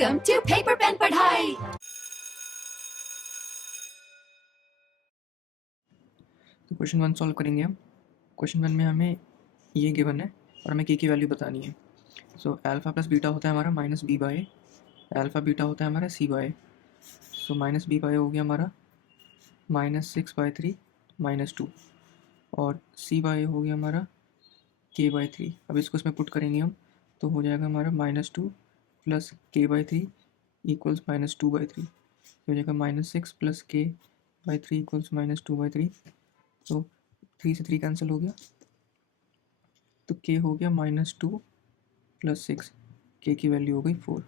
Welcome to Paper Pen पढ़ाई। तो question 1 solve करेंगे हम। क्वेश्चन 1 में हमें ये गिवन है और हमें के की वैल्यू बतानी है। सो अल्फ़ा प्लस बीटा होता है हमारा minus B by, alpha beta होता है हमारा C by. So minus B by हो गया हमारा -6/3 -2 और सी बाय हो गया हमारा k/3। अब इसको इसमें पुट करेंगे हम तो हो जाएगा हमारा -2 प्लस k/3 इक्वल्स -2/3। हो जाएगा -6 प्लस k/3 इक्वल्स -2/3। तो 3 से 3 कैंसिल हो गया तो k हो गया -2 प्लस 6, k की वैल्यू हो गई 4।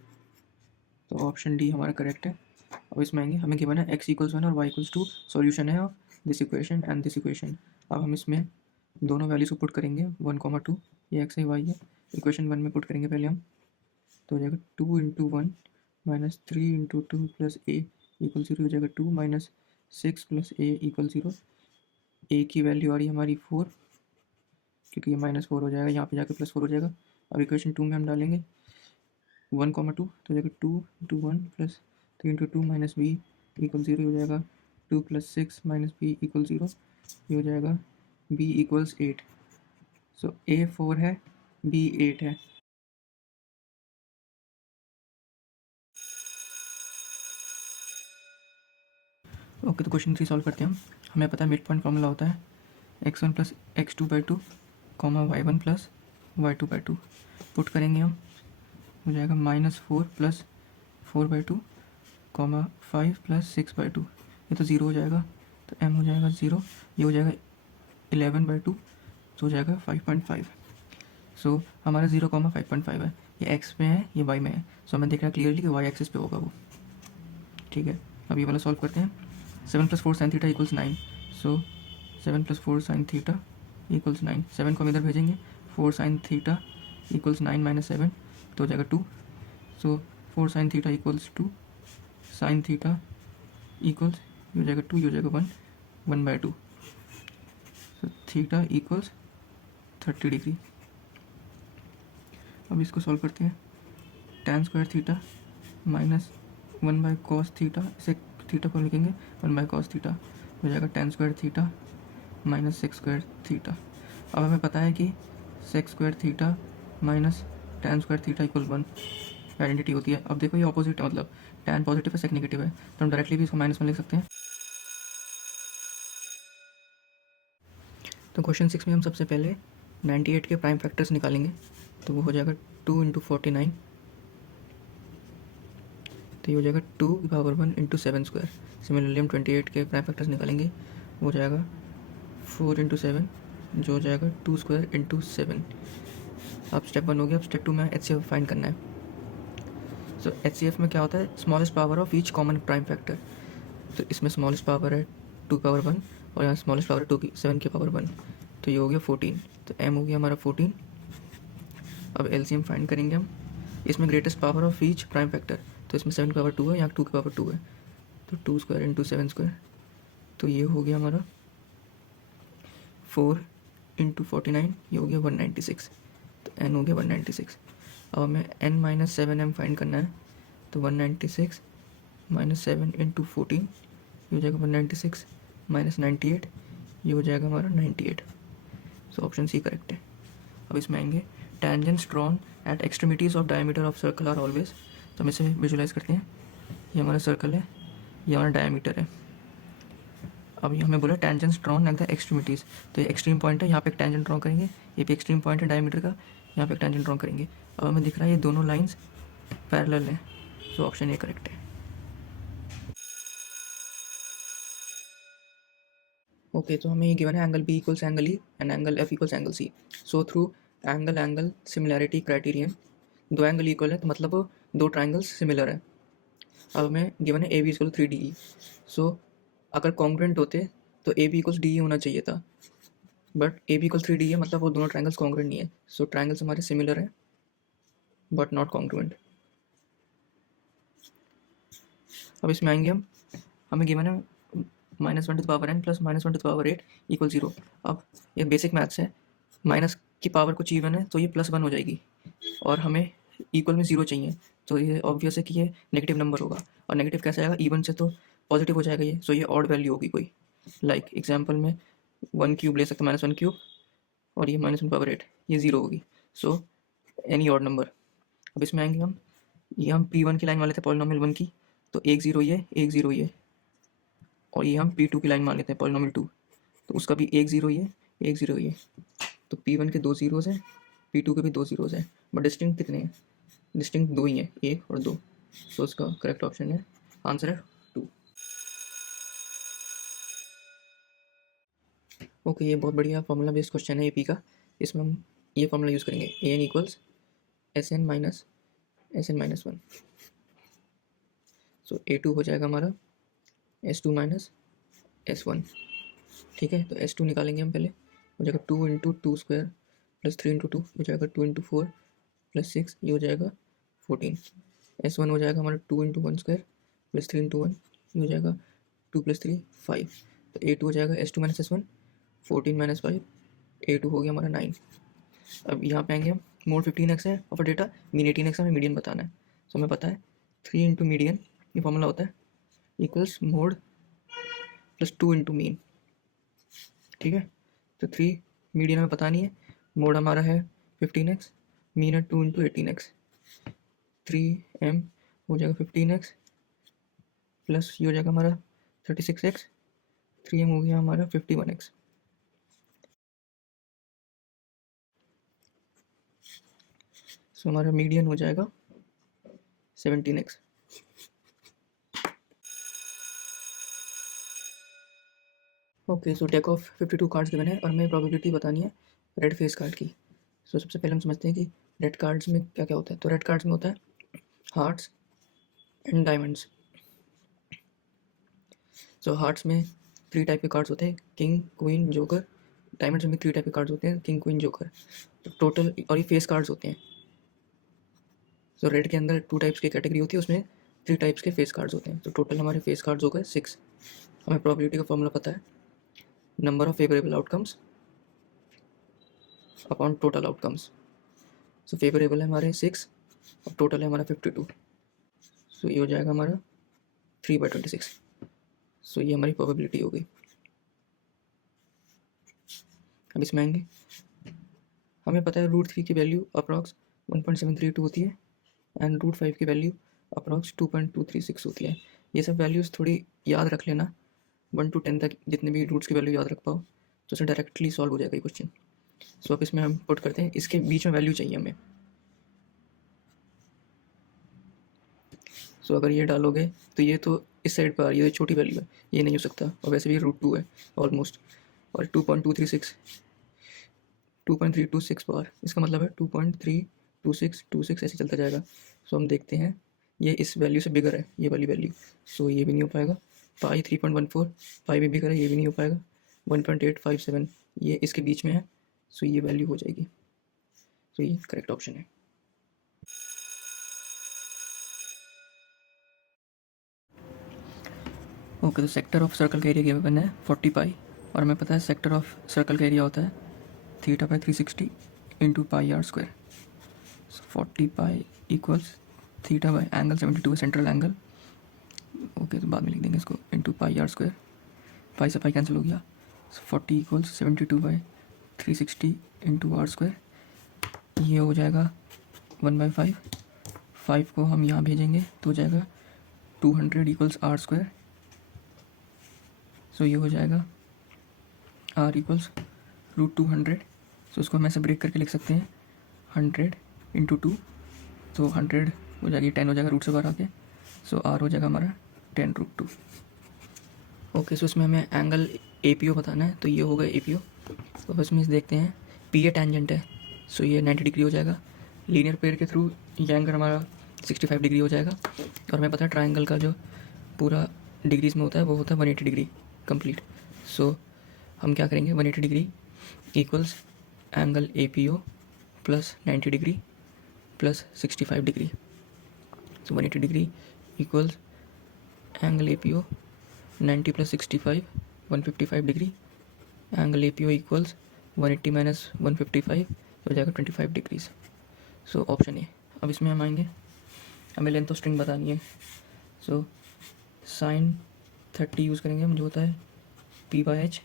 तो ऑप्शन डी हमारा करेक्ट है। अब इसमें आएंगे, हमें गिवन है x = 1 और y = 2, सॉल्यूशन है of this equation and this equation. अब हम इसमें दोनों वैल्यूज को पुट करेंगे 1, 2, ये x है y है। इक्वेशन 1 में पुट करेंगे पहले हम, तो हो जाएगा 2 × 1 -3 × 2 प्लस a = 0 हो जाएगा 2 -6 प्लस a = 0। a की वैल्यू आ रही है हमारी 4 क्योंकि ये -4 हो जाएगा, यहाँ पे जाके +4 हो जाएगा। अब इक्वेशन 2 में हम डालेंगे 1, 2 तो हो जाएगा 2 × 1 प्लस 3 × 2 माइनस b = 0 हो जाएगा 2 + 6 माइनस b = 0। ये हो जाएगा b = 8। सो a 4 है, b 8 है। ओके, तो क्वेश्चन 3 सॉल्व करते हैं हम। हमें पता है मिड पॉइंट फॉर्मूला होता है x1 + x2/2, y1 + y2/2। Put करेंगे हम, हो जाएगा -4 + 4/2, 5 + 6/2। ये तो 0 हो जाएगा तो m हो जाएगा 0। ये हो जाएगा 11/2 तो हो जाएगा 5.5। सो हमारा 0, 5.5 है। ये x में है, ये y में है। सो हमें दिख रहा है क्लियरली कि y एक्सिस पे होगा वो। ठीक है, अब ये वाला सॉल्व करते हैं। 7 + 4 sin θ = 9। सो 7 + 4 sin θ = 9। 7 को हम इधर भेजेंगे, 4 sin θ = 9 - 7 तो हो जाएगा 2। सो 4 sin θ = 2, sin θ इक्वल्स ये हो जाएगा 2, ये हो जाएगा 1, 1/2। So theta equals 30 degree. अब इसको सॉल्व करते हैं। tan square theta -1/cos theta, इसे थीटा को लिखेंगे 1/cos थीटा, हो जाएगा tan square theta -sec square theta. अब हमें पता है कि sec square theta minus tan square theta = 1 identity होती है। अब देखो ये ऑपोजिट है, मतलब tan पॉजिटिव है, sec नेगेटिव है, तो हम डायरेक्टली भी इसको -1 लिख सकते हैं। तो क्वेश्चन 6 में हम सबसे पहले 98 के प्राइम फैक्टर्स निकालेंगे, तो वो हो जाएगा 2 × 49, तो ये हो जाएगा 2⁻1 × 7²। सिमिलरली हम 28 के प्राइम फैक्टर्स निकालेंगे, वो हो जाएगा 4 × 7 जो हो जाएगा 2² × 7। अब स्टेप 1 हो गया। अब स्टेप 2 में HCF फाइंड करना है। सो HCF में क्या होता है, smallest power of each common prime factor. तो इसमें स्मॉलेस्ट पावर है 2⁻1 और यहाँ स्मॉलेस्ट पावर है 7⁻1, तो ये हो गया 14। तो m हो गया हमारा 14। अब LCM फाइंड करेंगे हम। इसमें greatest power of each prime factor, तो इसमें 7⁻2 है, यहाँ 2⁻2 है, तो 2² × 7², तो ये हो गया हमारा 4 × 49, ये हो गया 196, तो n हो गया 196। अब हमें n - 7m फाइंड करना है, तो 196 - 7 × 14, ये हो जाएगा 196 - 98, ये हो जाएगा हमारा 98। सो ऑप्शन सी करेक्ट है। अब इसमें आएंगे tangents drawn at extremities of diameter of circle are always. तो हम इसे विजुलाइज करते हैं। ये हमारा सर्कल है, ये हमारा डायमीटर है। अब ये हमें बोला tangents drawn at the extremities, तो ये एक्सट्रीम पॉइंट है, यहाँ पे एक टेंजेंट ड्रॉ करेंगे। ये भी एक्सट्रीम पॉइंट है डायमीटर का, यहाँ पे एक टेंजेंट ड्रॉ करेंगे। अब हमें दिख रहा है ये दोनों लाइंस पैरेलल हैं, सो ऑप्शन ए करेक्ट है। ओके, तो हमें ये गिवन है angle B = angle E and angle F = angle C। So through angle similarity criterion, दो एंगल इक्वल है तो मतलब वो दो ट्राइंगल्स सिमिलर है। अब हमें गिवन है AB = 3DE। सो अगर कॉन्ग्रुएंट होते तो AB = DE होना चाहिए था, बट AB = 3DE है, मतलब वो दोनों ट्राइंगल्स कॉन्ग्रुएंट नहीं है। सो ट्राइंगल्स हमारे सिमिलर है बट नॉट कॉन्ग्रुएंट। अब इसमें आएंगे हम, हमें गिवन है -1⁻n + -1⁸ = 0। अब ये बेसिक मैथ्स है, माइनस की पावर कुछ इवन है तो ये +1 हो जाएगी और हमें इक्वल में 0 चाहिए, तो ये ऑब्वियस है कि ये नेगेटिव नंबर होगा, और नेगेटिव कैसे आएगा, इवन से तो पॉजिटिव हो जाएगा ये, सो ये ऑड वैल्यू होगी कोई। लाइक एग्जाम्पल में 1³ ले सकते हैं, -1³ और ये -1/8, ये 0 होगी। So any odd number. अब इसमें आएंगे हम, ये हम P1 की लाइन मान लेते हैं पॉलिनॉमियल 1 की, तो 1 0 ये 1 0 ये, और ये हम P2 की लाइन मान लेते हैं पॉलिनॉमियल 2, तो उसका भी 1 0 ये 1 0 ये। तो P1 के 2 जीरोज़ हैं, P2 के भी 2 जीरोज़ हैं, बट डिस्टिंक्ट कितने हैं, डिस्टिंक्ट 2 ही हैं, 1 और 2। सो इसका करेक्ट ऑप्शन है, आंसर है 2। ओके, ये बहुत बढ़िया फॉर्मूला बेस्ड क्वेश्चन है AP का। इसमें हम ये फॉर्मूला यूज़ करेंगे, AN = SN - SN-1। So A2 हो जाएगा हमारा S2 - S1। ठीक है, तो S2 निकालेंगे हम पहले, हो जाएगा 2 × 2² + 3 × 2 हो जाएगा 2 × 4 + 6, ये हो जाएगा 14। S1 हो जाएगा हमारा 2 × 1² + 3 × 1, ये हो जाएगा 2 + 3 5। तो A2 हो जाएगा S2 - S1, 14 - 5, A2 हो गया हमारा 9। अब यहाँ पे आएंगे हम, मोड 15x है और डेटा मीन 18x, हमें मीडियन बताना है। सो हमें पता है 3 × मीडियन, ये फॉर्मूला होता है, इक्वल्स मोड + 2 × मीन। ठीक है, तो 3 मीडियन हमें पता नहीं है, मोड हमारा है 15x, मीन है 2 × 18x, 3m हो जाएगा 15x प्लस ये हो जाएगा हमारा 36x, 3m हो गया हमारा 51x। सो हमारा मीडियन हो जाएगा 17x। Okay, so take of 52 cards given है और हमें प्रोबेबिलिटी बतानी है रेड फेस कार्ड की। सो सबसे पहले हम समझते हैं कि रेड कार्ड्स में क्या क्या होता है। तो रेड कार्ड्स में होता है hearts and diamonds. So hearts में 3 टाइप के कार्ड्स होते हैं, किंग, क्वीन, जोकर। डायमंड्स में भी 3 टाइप के कार्ड्स होते हैं, किंग, क्वीन, जोकर। तो टोटल, और ये फेस कार्ड्स होते हैं। सो रेड के अंदर 2 टाइप्स की कैटेगरी होती है, उसमें 3 टाइप्स के फेस कार्ड्स होते हैं। तो टोटल हमारे फेस कार्ड्स हो गए 6। हमें प्रोबेबिलिटी का फॉर्मूला पता है, number of favourable outcomes upon total outcomes. So favourable है हमारे 6 और टोटल है हमारा 52। सो ये हो जाएगा हमारा 3/26। सो ये हमारी प्रोबेबिलिटी हो गई। अब इसमें आएंगे, हमें पता है √3 की वैल्यू अप्रॉक्स 1.732 होती है एंड √5 की वैल्यू अप्रॉक्स 2.236 होती है। ये सब वैल्यूज़ थोड़ी याद रख लेना, 1 to 10 तक जितने भी रूट्स की वैल्यू याद रख पाओ तो उसे डायरेक्टली सॉल्व हो जाएगा ये क्वेश्चन। सो अब इसमें हम पुट करते हैं, इसके बीच में वैल्यू चाहिए हमें। सो अगर ये डालोगे तो ये तो इस साइड पर आ रही है, ये छोटी वैल्यू है, ये नहीं हो सकता, और वैसे भी √2 है ऑलमोस्ट, और 2.236 2.326 पावर, इसका मतलब है 2.32626 ऐसे चलता जाएगा। सो हम देखते हैं, ये इस वैल्यू से बिगर है ये वाली वैल्यू, सो ये भी नहीं हो पाएगा। पाई 3.14, पाई भी बिगर है, ये भी नहीं हो पाएगा। 1.857 ये इसके बीच में है, सो ये वैल्यू हो जाएगी। सो ये करेक्ट ऑप्शन है। ओके, तो सेक्टर ऑफ सर्कल का एरिया गिवन है 40 पाई, और हमें पता है सेक्टर ऑफ सर्कल का एरिया होता है θ/360 × πr²। 40 पाई इक्वल्स θ/ एंगल 72 है, सेंट्रल एंगल। ओके, तो बाद में लिख देंगे इसको, × πr²। पाई से पाई कैंसिल हो गया। 40 इक्वल्स 72/360 × r²। ये हो जाएगा 1/5। 5 को हम यहाँ भेजेंगे तो हो जाएगा 200 इक्वल्स r²। सो ये हो जाएगा r इक्वल्स √200। सो इसको हम ऐसे ब्रेक करके लिख सकते हैं 100 × 2, तो 100 हो जाएगी, 10 हो जाएगा रूट से बाहर आके। सो r हो जाएगा हमारा 10√2। ओके, सो इसमें हमें एंगल APO बताना है, तो ये होगा APO। तो बस में देखते हैं, PA टेंजेंट है, सो ये 90 डिग्री हो जाएगा। लीनियर पेयर के थ्रू ये एंगल हमारा 65 डिग्री हो जाएगा, और हमें पता है ट्राइंगल का जो पूरा डिग्रीज में होता है वो होता है 180 डिग्री कंप्लीट। सो हम क्या करेंगे, 180 degree equals angle APO plus 90 degree plus 65 degree. So 180 degree equals angle APO 90 + 65 155 degree. Angle APO equals 180 - 155 हो जाएगा 25 डिग्रीज। So option A. अब इसमें हम आएंगे, हमें लेंथ ऑफ स्ट्रिंग बतानी है। सो साइन 30 यूज़ करेंगे हम, जो होता है p/h।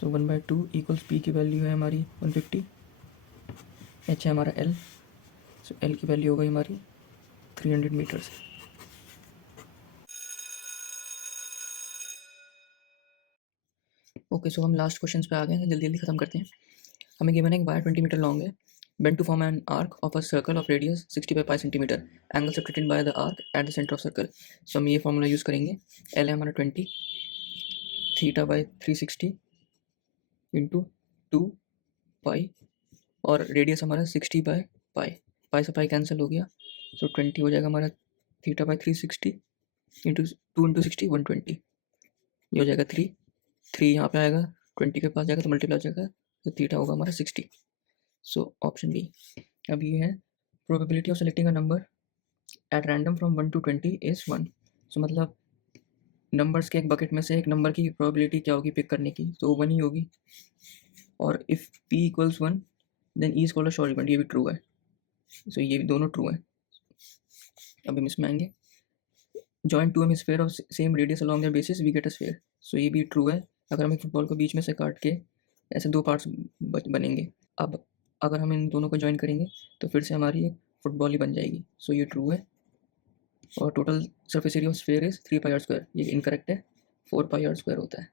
सो 1/2 इक्वल्स p की वैल्यू है हमारी 150, h है हमारा l। सो l की वैल्यू हो गई हमारी 300 मीटर्स। ओके, सो हम लास्ट क्वेश्चन पे आ गए हैं, जल्दी जल्दी खत्म करते हैं। हमें गिवन है एक वायर 20 मीटर लॉन्ग है, bent to form an arc of a circle of radius 60 by pi centimeter, angle subtracted by the arc at the center of circle। सो हम ये फॉर्मूला यूज़ करेंगे, l है हमारा 20, थीटा बाई 360 इंटू 2 पाई, और radius हमारा 60 by pi, पाई से pi cancel हो गया। सो 20 हो जाएगा हमारा थीटा बाई 360 इंटू 2 इंटू 60 120, ये हो जाएगा 3 यहाँ पे आएगा, 20 के पास जाएगा तो मल्टीप्लाई हो जाएगा, तो थीटा होगा हमारा 60। So option B. अब ये है probability of selecting a number at random from 1 to 20 is 1। So मतलब नंबर्स के एक बकेट में से एक नंबर की प्रोबेबिलिटी क्या होगी पिक करने की, तो 1 ही होगी। और if p equals 1 then e is called a sure event, ये भी ट्रू है। सो ये भी दोनों ट्रू है। अब हम इसमें आएंगे, join two hemisphere of same radius along there basis we get a sphere. So ये भी ट्रू है। अगर हम एक फुटबॉल को बीच में से काट के ऐसे दो पार्ट्स बनेंगे, अब अगर हम इन दोनों को ज्वाइन करेंगे तो फिर से हमारी एक फुटबॉल ही बन जाएगी। सो ये ट्रू है। और total surface area of sphere is 3 pi r square, ये इनकरेक्ट है, 4 पाई r स्क्वायर होता है।